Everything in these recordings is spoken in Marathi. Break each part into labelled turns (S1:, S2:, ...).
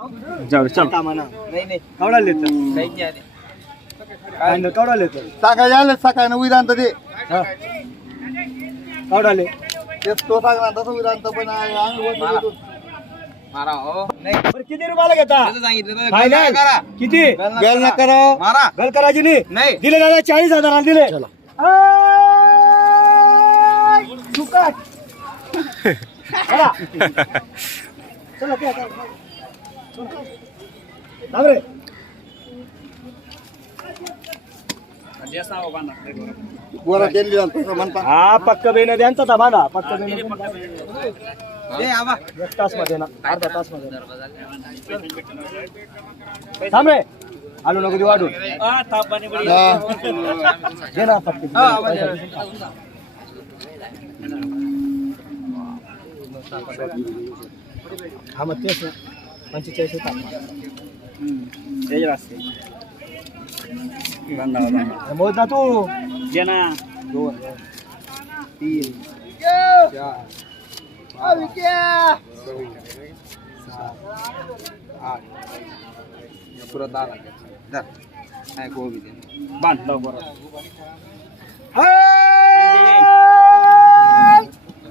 S1: जाऊ दे, चल.
S2: नाही नाही
S1: कवडा लेत कवडा लेत
S3: सकाळी आले सकाळी विरांत ते.
S1: कवडा ले
S3: तेच तो सांगणार तसं विरांत पण आहे. आम्ही
S2: मारा.
S3: गेलो.
S2: हो. नाही
S1: बरं किती रुपयाला घेता?
S2: सांगितलं
S1: फायनल किती?
S3: बेल न करा.
S2: मारा.
S1: गल करायची नाही
S2: नाही.
S1: दिले दादा चाळीस हजाराला दिले. चला. चला,
S3: गोरा तसं म्हणता
S1: हा पक्क बेन द्यांचा बांधा पक्क बेन
S2: ए आबा
S1: एक तासमध्ये ना अर्धा तासमध्ये थांब रे आलू नको वाढून घे ना पक्क.
S2: हा
S1: मग तेच ना पंचेचाळीस येतात मोज ना तू घे ना. दोन. तीन.
S2: पुरा दहा लाख धर. नाही कोबी दे.
S1: बांध लवकर.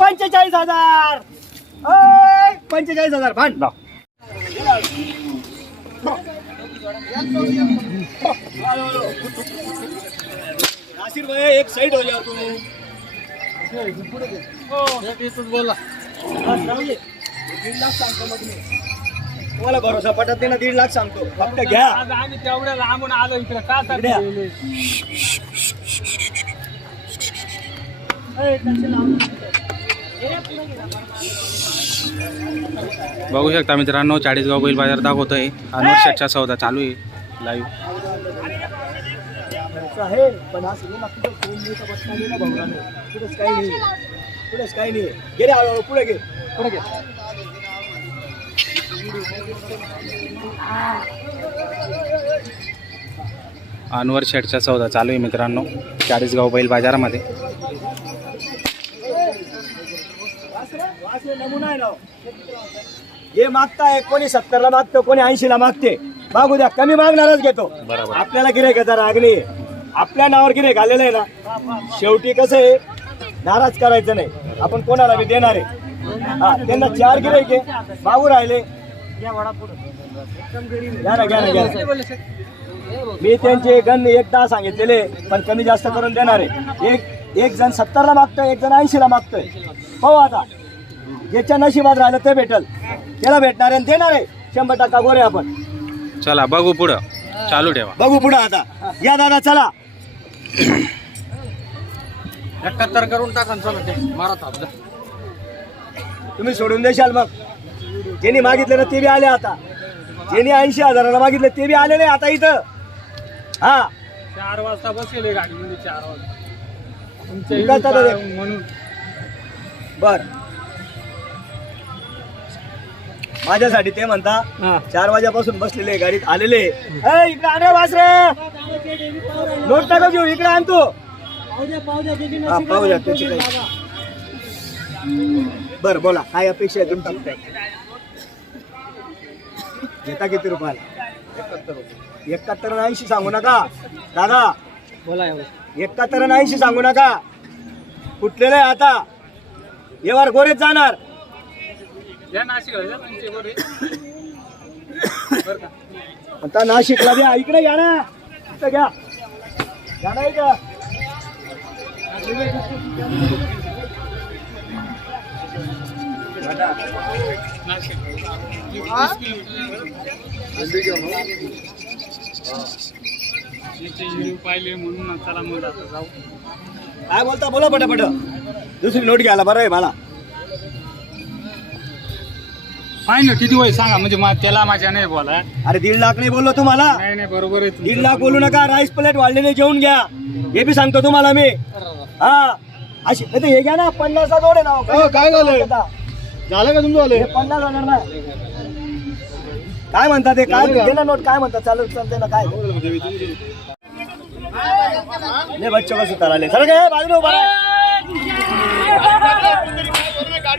S1: पंचेचाळीस हजार. पंचेचाळीस हजार. भांड नासिर भाई एक साइड हो जा तू बोला दीड लाख सांगतो हो। मग मी तुम्हाला भरोसा पटत नाही ना दीड लाख सांगतो. फक्त घ्या.
S4: आम्ही तेवढ्या लांबून आलो इकडे का
S1: इकडे
S5: बघू शकता मित्रांनो चाळीसगाव बैल बाजार दाखवतोय. अनवर शेटचा सौदा चालू आहे. लाईव्ह
S1: आहे पुढे पुढे
S5: अनवर शेटचा सौदा चालू आहे मित्रांनो चाळीसगाव बैल बाजारामध्ये
S1: वासरे नमुना आहे ना हो. हे मागताय कोणी सत्तरला मागतो कोणी ऐंशीला मागते. मागू द्या कमी मागणारच घेतो.
S5: बरोबर.
S1: आपल्याला गिरे घेता राग नाही आपल्या नावावर गिरे आलेलं आहे ना शेवटी कसं आहे नाराज करायचं नाही. आपण कोणाला बी देणार आहे. हा त्यांना चार गिरे घे मागू राहिले. घ्या ना घ्या ना घ्या ना. मी त्यांचे गण एकदा सांगितलेले पण कमी जास्त करून देणार आहे. एक एक जण सत्तरला मागतोय एक जण ऐंशीला मागतोय. पाहू आता. ज्याच्या नशिबात राहिलं ते भेटल. त्याला भेटणार आहे आणि देणार आहे शंभर टक्का गोरे आपण.
S5: चला बघू पुढं. चालू ठेवा.
S1: बघू पुढे आता. या दादा चला.
S2: एकाहत्तर करून टाका ना, चला ते. मारा
S1: तुम्ही सोडून देशाल मग. ज्यांनी मागितलं ना ते बी आले आता. ज्यांनी ऐंशी हजाराला मागितलं ते बी आलेले आता इथं. हा.
S4: चार वाजता बसेल गाडीमध्ये चार वाजता. तुमच्या. म्हणून.
S1: बर. माझ्यासाठी ते म्हणता चार वाजेपासून बसलेले गाडीत आलेले. इकडे आण रे वासरे. नोट टाका घेऊ इकडे आणतो हा पाहू द्या त्याची काही. बर बोला काय अपेक्षा आहे तुमची? घेता किती रुपयाला? एकाहत्तर ऐंशी सांगू नका. दादा
S2: बोला
S1: एकाहत्तर ऐंशी सांगू नका. कुठलेलं आहे आता. येवार गोरेच जाणार.
S4: या नाशिक.
S1: आता नाशिकला द्या इकडे या ना. इथं घ्या. ना इथं.
S4: व्हिडिओ पाहिले म्हणून चला मग आता जाऊ.
S1: काय बोलता? बोला पटापट. दुसरी नोट घ्यायला बरं आहे मला.
S4: फायनल किती वय सांगा म्हणजे मा- त्याला माझ्या नाही बोला.
S1: अरे दीड लाख नाही बोललो तुम्हाला?
S4: नाही नाही बरोबर आहे तुमचं.
S1: दीड लाख बोलू नका राईस प्लेट वाढलेले जेवून घ्या. हे बी सांगतो तुम्हाला मी. हा. अशी नाही तर हे घ्या ना पन्नासचा जोड आहे ना
S3: काय झालंय? झालं का तुमचं
S1: हे पन्नास होणार ना. काय म्हणतात ते? काय दे ना नोट काय म्हणतात चालू चालते ना काय? ले बच्चों का सुतार सर काय बाजू उभा राहा.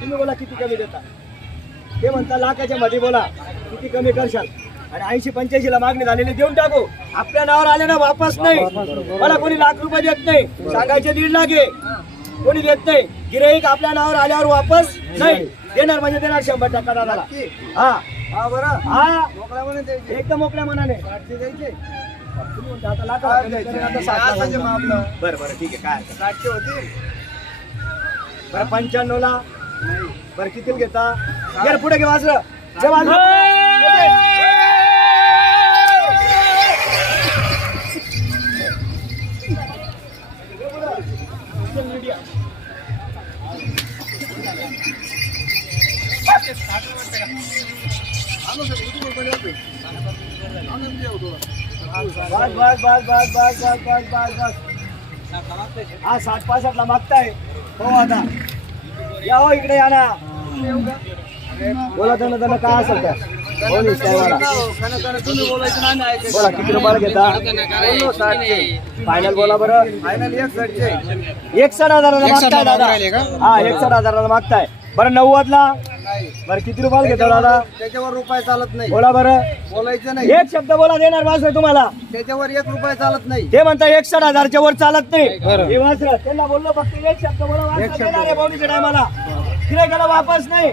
S1: तुम्ही बोला किती कमी देता? ते म्हणता लाखाच्या मध्ये बोला किती कमी करशाल? आणि ऐंशी पंच्याऐंशी ला मागणी झालेली देऊन टाकू. आपल्या नावावर आले ना वापस नाही. मला कोणी लाख रुपये देत नाही. सांगायचे दीड लाख आहे. कोणी देत नाही. गिराईक आपल्या नावावर आल्यावर वापस नाही. देणार म्हणजे देणार शंभर टक्का दादाला. हा.
S2: हा बरं.
S1: हा.
S2: मोकळा म्हणे द्यायचे.
S1: एकदम मोकळ्या मनाने.
S2: द्यायचे.
S1: आता. बरं बरं ठीक आहे. काय
S2: सातशे होतील.
S1: बरं पंच्याण्णव ला बरं किती घेता घे रे, पुढे घे वाजलं घे वाजलं बस बस बस बस बस बस बस बस बस हा साठ पासष्ट ला मागताय हो। आता या हो इकडे या ना। बोला त्यांना त्यांना काय असेल त्या बोला किती रुपयाला घेता? फायनल बोला बरं.
S2: एक
S1: एकसठ हजाराला साठ दादा हा एकसठ हजाराला मागताय. बरं नव्वदला?
S2: नाही
S1: बरं किती रुपयाला घेता दादा?
S2: त्याच्यावर रुपये चालत नाही.
S1: बोला बरं.
S2: बोलायचं नाही.
S1: एक शब्द बोला देणार वासर तुम्हाला.
S2: त्याच्यावर एक रुपये चालत नाही.
S1: ते म्हणता एकसठ हजारच्या वर चालत नाही. हे वासर त्यांना बोललो फक्त एक शब्द बोला वासर देणार आहे भाऊनीच्या टायमाला. गिरायकाला वापस नाही.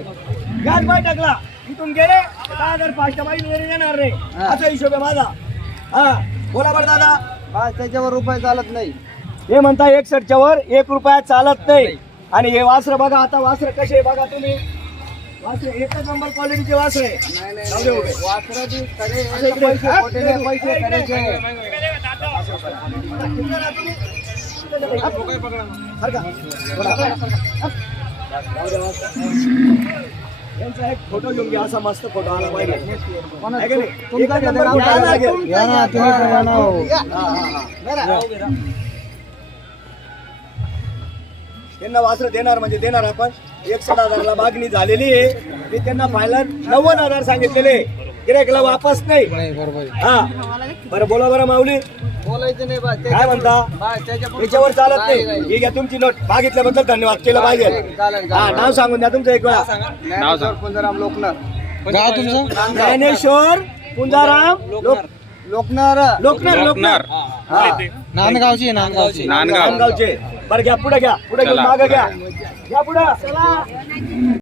S1: व्याज बाय टाकला इथून गेले दहा हजार पाचशे माहिती देणार नाही. असा हिशोब आहे माझा. हा बोला बरं दादा.
S2: बस त्याच्यावर रुपये चालत नाही.
S1: हे म्हणता एकसठच्या वर एक रुपया चालत नाही. आणि हे वासर बघा आता वासर कसे बघा तुम्ही. एकच नंबर क्वालिटीचे एक फोटो घेऊन घ्या. असा मस्त फोटो आला पाहिजे. त्यांना वासर देणार म्हणजे देणार आपण? एकसठ हजारला मागणी झालेली आहे. मी त्यांना फायनल नव्वद हजार सांगितलेले गिरायकला वापस नाही. हा. बरं बोला बरं माऊली.
S2: बोलायचं नाही
S1: काय म्हणता?
S2: त्याच्यावर
S1: चालत
S2: नाही,
S1: ही घ्या तुमची नोट मागितल्याबद्दल धन्यवाद केलं पाहिजे. हा नाव सांगून द्या तुमचं एक वेळा.
S2: लोकनाथ.
S5: गाव तुमचं?
S1: ज्ञानेश्वर पुंजाराम लोक-
S2: लोकनार.
S1: लोकनार
S5: लोकनार.
S1: हा.
S5: नांदगावची नांदगावची. नांदगाव.
S1: नांदगावचे. बरं घ्या पुढे घ्या पुढे घेऊन
S5: चला.
S1: मागं घ्या. घ्या पुढे. चला